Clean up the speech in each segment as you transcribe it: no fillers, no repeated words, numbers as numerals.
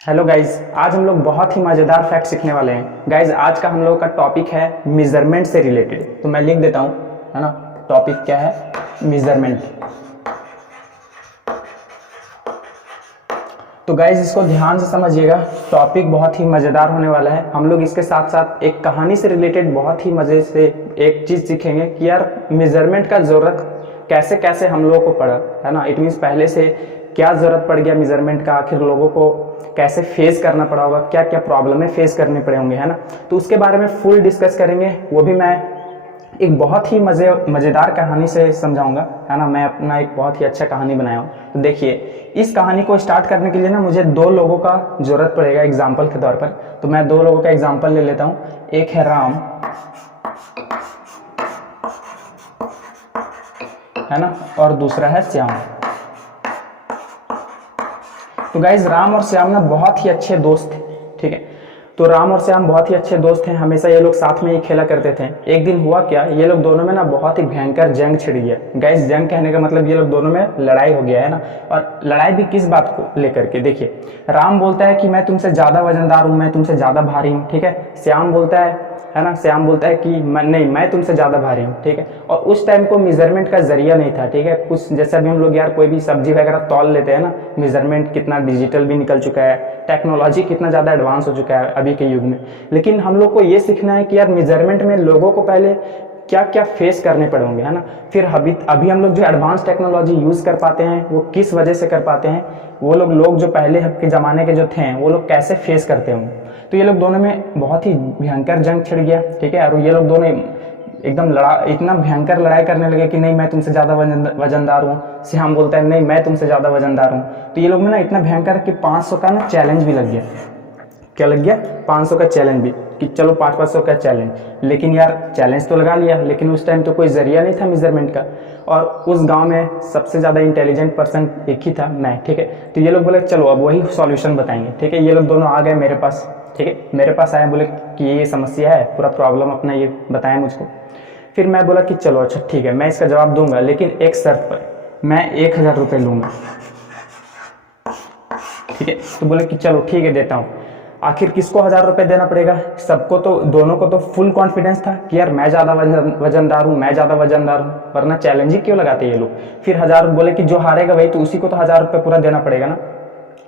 Hello guys, आज हम लोग बहुत ही मज़ेदार फैक्ट सीखने वाले हैं। गाइज, आज का हम लोगों का टॉपिक है मेजरमेंट से रिलेटेड। तो मैं लिख देता हूँ, है ना। टॉपिक क्या है? मेजरमेंट। तो गाइज, इसको ध्यान से समझिएगा। टॉपिक बहुत ही मज़ेदार होने वाला है। हम लोग इसके साथ साथ एक कहानी से रिलेटेड बहुत ही मज़े से एक चीज़ सीखेंगे कि यार मेजरमेंट का ज़रूरत कैसे कैसे हम लोगों को पड़ा, है ना। इट मीन्स पहले से क्या ज़रूरत पड़ गया मेजरमेंट का, आखिर लोगों को कैसे फेस करना पड़ा होगा, क्या क्या प्रॉब्लम है फेस करने पड़े होंगे, है ना। तो उसके बारे में फुल डिस्कस करेंगे, वो भी मैं एक बहुत ही मज़ेदार कहानी से समझाऊंगा, है ना। मैं अपना एक बहुत ही अच्छा कहानी बनाया हूँ। तो देखिए, इस कहानी को स्टार्ट करने के लिए ना मुझे दो लोगों का ज़रूरत पड़ेगा एग्जाम्पल के तौर पर। तो मैं दो लोगों का एग्जाम्पल ले लेता हूँ। एक है राम, है ना, और दूसरा है श्याम। तो गाइज, राम और श्याम ना बहुत ही अच्छे दोस्त थे, ठीक है। तो राम और श्याम बहुत ही अच्छे दोस्त हैं, हमेशा ये लोग साथ में ही खेला करते थे। एक दिन हुआ क्या, ये लोग दोनों में ना बहुत ही भयंकर जंग छिड़ गया। गाइज, जंग कहने का मतलब ये लोग दोनों में लड़ाई हो गया, है ना। और लड़ाई भी किस बात को लेकर के, देखिए। राम बोलता है कि मैं तुमसे ज़्यादा वजनदार हूँ, मैं तुमसे ज़्यादा भारी हूँ, ठीक है। श्याम बोलता है ना, श्याम बोलता है कि मैं तुमसे ज़्यादा भारी हूँ, ठीक है। और उस टाइम को मेजरमेंट का जरिया नहीं था, ठीक है। कुछ जैसे अभी हम लोग यार कोई भी सब्जी वगैरह तौल लेते हैं ना, मेजरमेंट कितना डिजिटल भी निकल चुका है, टेक्नोलॉजी कितना ज़्यादा एडवांस हो चुका है अभी के युग में। लेकिन हम लोग को ये सीखना है कि यार मेजरमेंट में लोगों को पहले क्या क्या फेस करने पड़ेंगे, है ना। फिर अभी हम लोग जो एडवांस टेक्नोलॉजी यूज़ कर पाते हैं वो किस वजह से कर पाते हैं, वो लोग जो पहले के ज़माने के जो थे वो लोग कैसे फेस करते होंगे। तो ये लोग दोनों में बहुत ही भयंकर जंग छिड़ गया, ठीक है। और ये लोग दोनों एकदम इतना भयंकर लड़ाई करने लगे कि नहीं मैं तुमसे ज़्यादा वजनदार हूँ। श्याम बोलता है नहीं मैं तुमसे ज़्यादा वजनदार हूँ। तो ये लोग में ना इतना भयंकर कि 500 का ना चैलेंज भी लग गया। क्या लग गया? 500 का चैलेंज भी, कि चलो 500 का चैलेंज। लेकिन यार चैलेंज तो लगा लिया, लेकिन उस टाइम तो कोई जरिया नहीं था मेजरमेंट का। और उस गांव में सबसे ज़्यादा इंटेलिजेंट पर्सन एक ही था, मैं, ठीक है। तो ये लोग बोले चलो अब वही सॉल्यूशन बताएंगे, ठीक है। ये लोग दोनों आ गए मेरे पास, ठीक है। मेरे पास आए, बोले कि ये समस्या है, पूरा प्रॉब्लम अपना ये बताएं मुझको। फिर मैं बोला कि चलो अच्छा ठीक है, मैं इसका जवाब दूंगा, लेकिन एक शर्त पर, मैं 1000 रुपये लूँगा, ठीक है। तो बोले कि चलो ठीक है देता हूँ। आखिर किसको 1000 रुपये देना पड़ेगा? सबको तो, दोनों को तो फुल कॉन्फिडेंस था कि यार मैं ज़्यादा वजनदार हूँ, मैं ज़्यादा वजनदार हूँ, वरना चैलेंज ही क्यों लगाते ये लोग। फिर 1000 बोले कि जो हारेगा वही, तो उसी को तो 1000 रुपये पूरा देना पड़ेगा ना।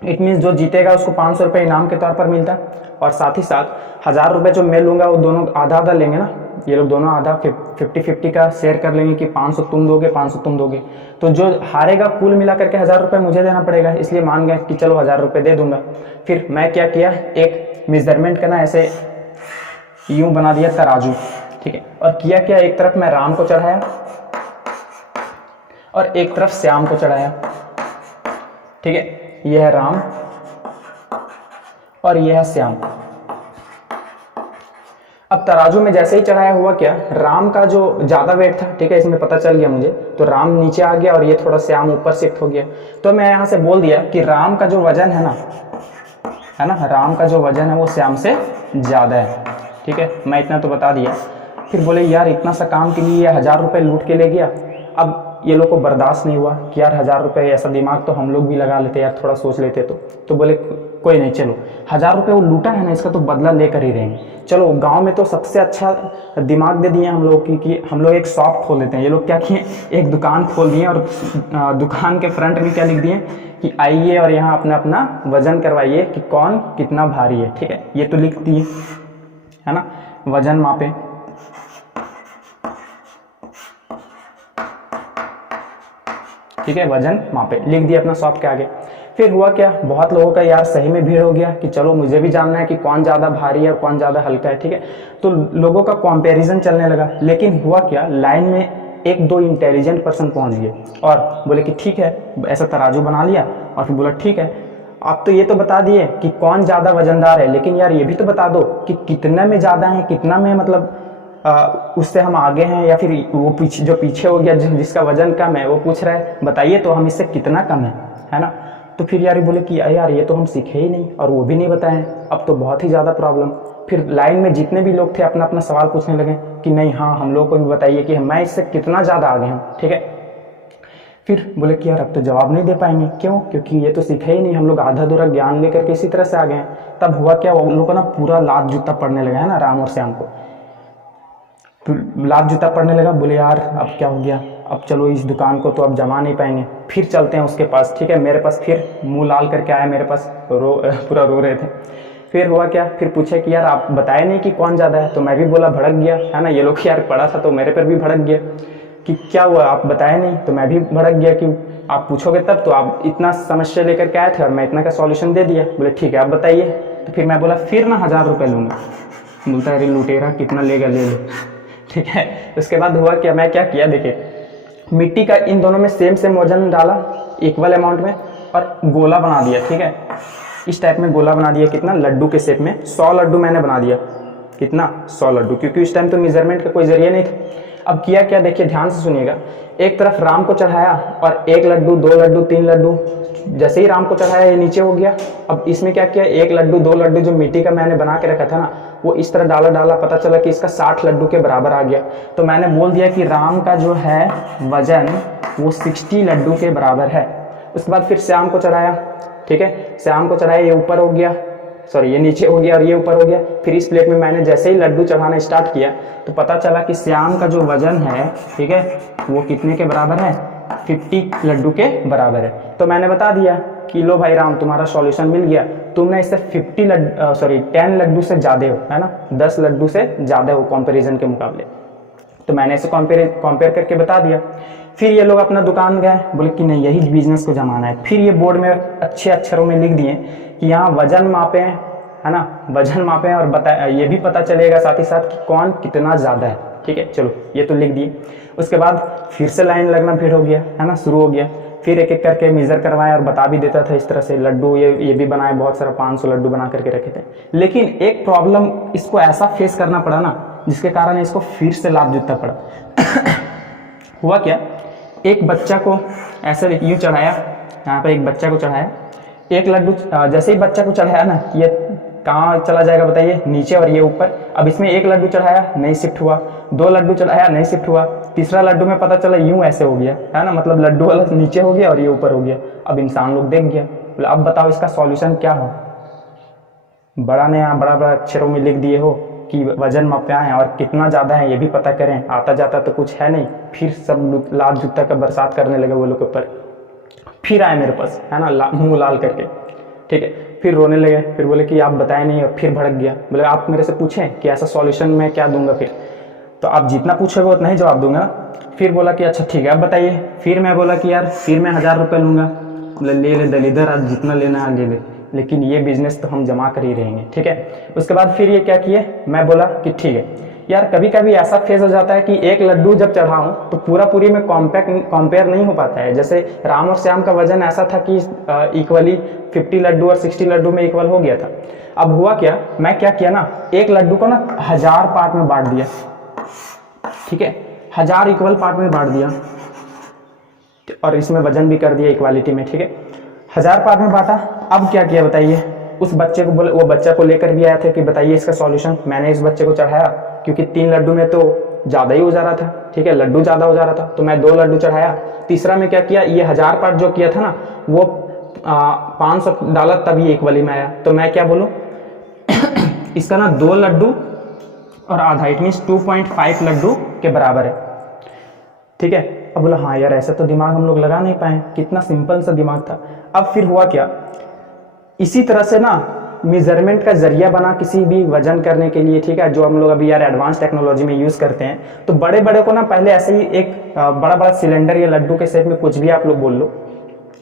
इट मीन्स जो जीतेगा उसको 500 रुपये इनाम के तौर पर मिलता, और साथ ही साथ 1000 रुपये जो मैं लूँगा वो दोनों आधा आधा लेंगे ना। ये लोग दोनों आधा 50-50 का शेयर कर लेंगे कि 500 तुम दोगे, 500 तुम दोगे। तो जो हारेगा कुल मिला करके 1000 रुपये मुझे देना पड़ेगा, इसलिए मान गए कि चलो 1000 रुपये दे दूंगा। फिर मैं क्या किया, एक मेजरमेंट का ना ऐसे यूं बना दिया तराजू, ठीक है। और किया क्या, एक तरफ मैं राम को चढ़ाया और एक तरफ श्याम को चढ़ाया, ठीक है। यह है राम और यह है श्याम। अब तराजू में जैसे ही चढ़ाया, हुआ क्या, राम का जो ज्यादा वेट था, ठीक है, इसमें पता चल गया मुझे, तो राम नीचे आ गया और ये थोड़ा श्याम ऊपर शिफ्ट हो गया। तो मैं यहां से बोल दिया कि राम का जो वजन है ना, राम का जो वजन है वो श्याम से ज्यादा है, ठीक है। मैं इतना तो बता दिया। फिर बोले यार इतना सा काम के लिए 1000 रुपये लूट के ले गया। अब ये लोग को बर्दाश्त नहीं हुआ कि यार 1000 रुपये, ऐसा दिमाग तो हम लोग भी लगा लेते यार, थोड़ा सोच लेते तो बोले कोई नहीं, चलो 1000 रुपये वो लूटा है ना, इसका तो बदला लेकर ही रहेंगे। चलो गांव में तो सबसे अच्छा दिमाग दे दिए हम लोग कि हम लोग एक शॉप खोल देते हैं। ये लोग क्या किए, एक दुकान खोल दिए, और दुकान के फ्रंट में क्या लिख दिए कि आइए और यहाँ अपना अपना वजन करवाइए कि कौन कितना भारी है, ठीक है। ये तो लिख दिए, है ना, वजन मापे। ठीक है, वजन मापे लिख दिया अपना शॉप के आगे। फिर हुआ क्या, बहुत लोगों का यार सही में भीड़ हो गया कि चलो मुझे भी जानना है कि कौन ज़्यादा भारी है और कौन ज़्यादा हल्का है, ठीक है। तो लोगों का कंपैरिजन चलने लगा। लेकिन हुआ क्या, लाइन में एक दो इंटेलिजेंट पर्सन पहुंच गए और बोले कि ठीक है, ऐसा तराजू बना लिया। और फिर बोला ठीक है, आप तो ये तो बता दिए कि कौन ज़्यादा वजनदार है, लेकिन यार ये भी तो बता दो कि कितना में ज़्यादा है, कितना में मतलब उससे हम आगे हैं, या फिर वो जो पीछे हो गया जिसका वजन कम है वो पूछ रहा है बताइए तो हम इससे कितना कम है ना। तो फिर यार बोले कि यार ये तो हम सीखे ही नहीं और वो भी नहीं बताएं, अब तो बहुत ही ज़्यादा प्रॉब्लम। फिर लाइन में जितने भी लोग थे अपना अपना सवाल पूछने लगे कि नहीं हाँ हम लोग को भी बताइए कि मैं इससे कितना ज़्यादा आगे हूँ, ठीक है। फिर बोले कि यार अब तो जवाब नहीं दे पाएंगे। क्यों? क्योंकि ये तो सीखा ही नहीं, हम लोग आधा अधूरा ज्ञान लेकर के इसी तरह से आ गए हैं। तब हुआ क्या, उन लोगों को ना पूरा लात जूता पड़ने लगा है ना राम और श्याम को, लात जूता पड़ने लगा। बोले यार अब क्या हो गया, अब चलो इस दुकान को तो अब जमा नहीं पाएंगे, फिर चलते हैं उसके पास। ठीक है, मेरे पास फिर मुंह लाल करके आया, मेरे पास पूरा रो रहे थे। फिर हुआ क्या, फिर पूछे कि यार आप बताए नहीं कि कौन ज़्यादा है, तो मैं भी बोला भड़क गया है ना, ये लोग यार पढ़ा था तो मेरे पर भी भड़क गया कि क्या हुआ आप बताए नहीं, तो मैं भी भड़क गया कि आप पूछोगे तब, तो आप इतना समस्या लेकर के आए थे और मैं इतना का सॉल्यूशन दे दिया। बोले ठीक है आप बताइए। तो फिर मैं बोला फिर ना 1000 रुपये लूँगा। बोलता है अरे लुटेरा कितना लेगा ले लो। ठीक है, उसके बाद हुआ क्या, मैं क्या किया देखिए, मिट्टी का इन दोनों में सेम वजन डाला इक्वल अमाउंट में और गोला बना दिया। ठीक है, इस टाइप में गोला बना दिया, कितना लड्डू के शेप में 100 लड्डू मैंने बना दिया। कितना 100 लड्डू, क्योंकि उस टाइम तो मेजरमेंट का कोई जरिया नहीं था। अब किया क्या देखिए, ध्यान से सुनिएगा, एक तरफ राम को चढ़ाया और 1 लड्डू 2 लड्डू 3 लड्डू, जैसे ही राम को चढ़ाया ये नीचे हो गया। अब इसमें क्या किया, 1 लड्डू 2 लड्डू जो मिट्टी का मैंने बना के रखा था ना, वो इस तरह डाला, पता चला कि इसका 60 लड्डू के बराबर आ गया। तो मैंने बोल दिया कि राम का जो है वजन वो 60 लड्डू के बराबर है। उसके बाद फिर श्याम को चढ़ाया। ठीक है, श्याम को चढ़ाया, ये ऊपर हो गया, सॉरी ये नीचे हो गया और ये ऊपर हो गया। फिर इस प्लेट में मैंने जैसे ही लड्डू चढ़ाना स्टार्ट किया तो पता चला कि श्याम का जो वजन है, ठीक है, वो कितने के बराबर है, 50 लड्डू के बराबर है। तो मैंने बता दिया कि लो भाई राम तुम्हारा सॉल्यूशन मिल गया, तुमने इससे 10 लड्डू से ज़्यादा हो, है ना, 10 लड्डू से ज़्यादा हो कंपैरिजन के मुकाबले। तो मैंने इसे कंपेयर करके बता दिया। फिर ये लोग अपना दुकान गए, बोले कि नहीं यही बिजनेस को जमाना है। फिर ये बोर्ड में अच्छे अक्षरों में लिख दिए कि यहाँ वजन मापें, है ना, वजन मापें और ये भी पता चलेगा साथ ही साथ कि कौन कितना ज़्यादा है। ठीक है, चलो ये तो लिख दिए। उसके बाद फिर से लाइन लगना फिर हो गया, है ना, शुरू हो गया। फिर एक एक करके मेज़र करवाया और बता भी देता था इस तरह से। लड्डू ये भी बनाए, बहुत सारा 500 लड्डू बना करके रखे थे। लेकिन एक प्रॉब्लम इसको ऐसा फेस करना पड़ा ना, जिसके कारण इसको फिर से लाभ जूतना पड़ा। हुआ क्या, एक बच्चा को ऐसे यूँ चढ़ाया, यहाँ पर एक बच्चा को चढ़ाया, 1 लड्डू जैसे ही बच्चा को चढ़ाया ना, ये कहाँ चला जाएगा बताइए, नीचे, और ये ऊपर। अब इसमें 1 लड्डू चढ़ाया नहीं शिफ्ट हुआ, 2 लड्डू चढ़ाया नहीं शिफ्ट हुआ, तीसरा लड्डू में पता चला यूं ऐसे हो गया, है ना, मतलब लड्डू वाला नीचे हो गया और ये ऊपर हो गया। अब इंसान लोग देख गया, बोले अब बताओ इसका सॉल्यूशन क्या हो। बड़ा ने यहाँ बड़ा बड़ा अक्षरों में लिख दिए हो कि वजन मापा है और कितना ज़्यादा है ये भी पता करें, आता जाता तो कुछ है नहीं। फिर सब लाल जूता का बरसात करने लगे वो लोग के ऊपर। फिर आए मेरे पास, है ना, मुँह लाल करके। ठीक है, फिर रोने लगे, फिर बोले कि आप बताए नहीं, और फिर भड़क गया। बोले आप मेरे से पूछें कि ऐसा सॉल्यूशन मैं क्या दूंगा, फिर तो आप जितना पूछोगे उतना ही जवाब दूंगा। फिर बोला कि अच्छा ठीक है आप बताइए। फिर मैं बोला कि यार फिर मैं 1000 रुपये लूँगा। बोले ले दलीदर, आज जितना लेना है ले, लेकिन ये बिजनेस तो हम जमा कर ही रहेंगे। ठीक है, उसके बाद फिर ये क्या किए, मैं बोला कि ठीक है यार, कभी कभी ऐसा फेज हो जाता है कि 1 लड्डू जब चढ़ाऊं तो पूरी में कंपेयर नहीं हो पाता है। जैसे राम और श्याम का वजन ऐसा था कि इक्वली 50 लड्डू और 60 लड्डू में इक्वल हो गया था। अब हुआ क्या, मैं क्या किया ना, 1 लड्डू को ना 1000 पार्ट में बांट दिया। ठीक है, 1000 इक्वल पार्ट में बांट दिया और इसमें वजन भी कर दिया इक्वालिटी में। ठीक है, 1000 पार्ट में बांटा। अब क्या किया बताइए, उस बच्चे को बोले, वो बच्चा को लेकर भी आया था कि बताइए इसका सॉल्यूशन। मैंने इस बच्चे को चढ़ाया क्योंकि 3 लड्डू में तो ज़्यादा ही हो जा रहा था। ठीक है, लड्डू ज़्यादा हो जा रहा था, तो मैं 2 लड्डू चढ़ाया। तीसरा में क्या किया, ये 1000 पार्ट जो किया था ना, वो 500 डाला तब ये इक्वली में आया। तो मैं क्या बोलूँ इसका ना 2 लड्डू और आधा, इट मीन्स 2.5 लड्डू के बराबर है। ठीक है, अब बोला हाँ यार ऐसा तो दिमाग हम लोग लगा नहीं पाए, कितना सिंपल सा दिमाग था। अब फिर हुआ क्या, इसी तरह से ना मेजरमेंट का जरिया बना किसी भी वजन करने के लिए। ठीक है, जो हम लोग अभी यार एडवांस टेक्नोलॉजी में यूज करते हैं। तो बड़े बड़े को ना पहले ऐसे ही एक बड़ा सिलेंडर या लड्डू के शेप में, कुछ भी आप लोग बोल लो,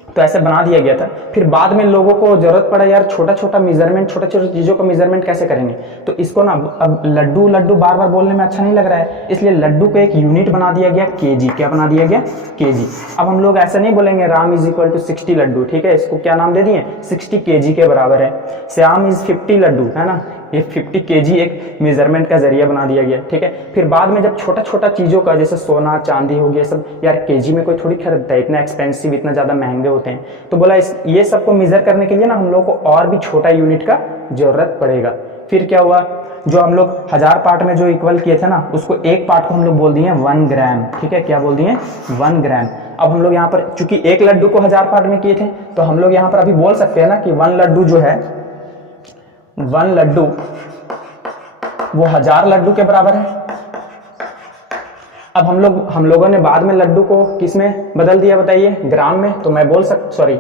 तो ऐसे बना दिया गया था। फिर बाद में लोगों को जरूरत पड़ा यार छोटा मेजरमेंट, छोटे चीजों का मेजरमेंट कैसे करेंगे। तो इसको ना अब लड्डू बार बार बोलने में अच्छा नहीं लग रहा है, इसलिए लड्डू को एक यूनिट बना दिया गया, केजी। क्या बना दिया गया, केजी। अब हम लोग ऐसा नहीं बोलेंगे Ram is equal to 60 laddu. ठीक है, इसको क्या नाम दे दिए, 60 केजी के बराबर है। श्याम इज 50 लड्डू, है ना, ये 50 केजी एक मेजरमेंट का जरिया बना दिया गया। ठीक है, फिर बाद में जब छोटा चीजों का, जैसे सोना चांदी हो गया, सब यार केजी में कोई थोड़ी खरीदता है, इतना एक्सपेंसिव, इतना ज्यादा महंगे होते हैं। तो बोला ये सबको मेजर करने के लिए ना हम लोग को और भी छोटा यूनिट का जरूरत पड़ेगा। फिर क्या हुआ, जो हम लोग 1000 पार्ट में जो इक्वल किए थे ना, उसको एक पार्ट को हम लोग बोल दिए 1 ग्राम। ठीक है, क्या बोल दिए, 1 ग्राम। अब हम लोग यहाँ पर चूंकि एक लड्डू को 1000 पार्ट में किए थे, तो हम लोग यहाँ पर अभी बोल सकते हैं ना कि 1 लड्डू जो है, 1 लड्डू वो 1000 लड्डू के बराबर है। अब हम लोगों ने बाद में लड्डू को किस में बदल दिया बताइए, ग्राम में। तो मैं बोल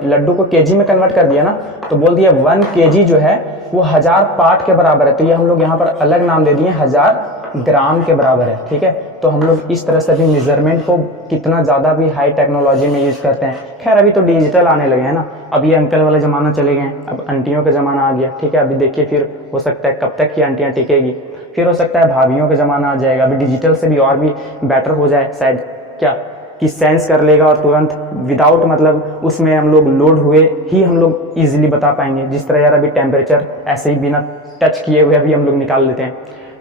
लड्डू को केजी में कन्वर्ट कर दिया ना, तो बोल दिया 1 केजी जो है वो 1000 पार्ट के बराबर है। तो ये हम लोग यहाँ पर अलग नाम दे दिए 1000 ग्राम के बराबर है, ठीक है। तो हम लोग इस तरह से भी मेजरमेंट को कितना ज़्यादा भी हाई टेक्नोलॉजी में यूज़ करते हैं। खैर अभी तो डिजिटल आने लगे हैं ना, अब ये अंकल वाला ज़माना चले गए हैं, अब आंटियों का ज़माना आ गया, ठीक है। अभी देखिए फिर हो सकता है कब तक की आंटियाँ टिकेगी, फिर हो सकता है भाभीियों का ज़माना आ जाएगा। अभी डिजिटल से भी और भी बेटर हो जाए शायद, क्या कि सेंस कर लेगा और तुरंत विदाउट मतलब उसमें हम लोग लोड हुए ही हम लोग ईजिली बता पाएंगे। जिस तरह यार अभी टेम्परेचर ऐसे ही बिना टच किए हुए अभी हम लोग निकाल लेते हैं,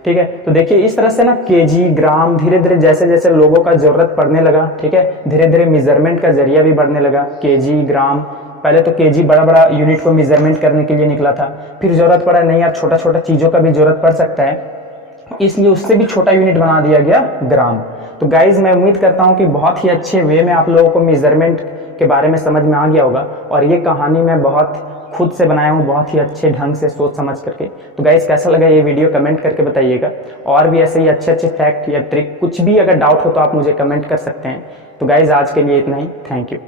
ठीक है। तो देखिए इस तरह से ना केजी, ग्राम, धीरे धीरे जैसे जैसे लोगों का जरूरत पड़ने लगा, ठीक है, धीरे धीरे मेजरमेंट का जरिया भी बढ़ने लगा। केजी, ग्राम, पहले तो केजी बड़ा बड़ा यूनिट को मेजरमेंट करने के लिए निकला था, फिर जरूरत पड़ा नहीं यार छोटा छोटा चीज़ों का भी जरूरत पड़ सकता है, इसलिए उससे भी छोटा यूनिट बना दिया गया ग्राम। तो गाइज मैं उम्मीद करता हूँ कि बहुत ही अच्छे वे में आप लोगों को मेजरमेंट के बारे में समझ में आ गया होगा, और ये कहानी मैं बहुत खुद से बनाया हूँ, बहुत ही अच्छे ढंग से सोच समझ करके। तो गाइज कैसा लगा ये वीडियो कमेंट करके बताइएगा, और भी ऐसे ही अच्छे अच्छे फैक्ट या ट्रिक कुछ भी अगर डाउट हो तो आप मुझे कमेंट कर सकते हैं। तो गाइज आज के लिए इतना ही, थैंक यू।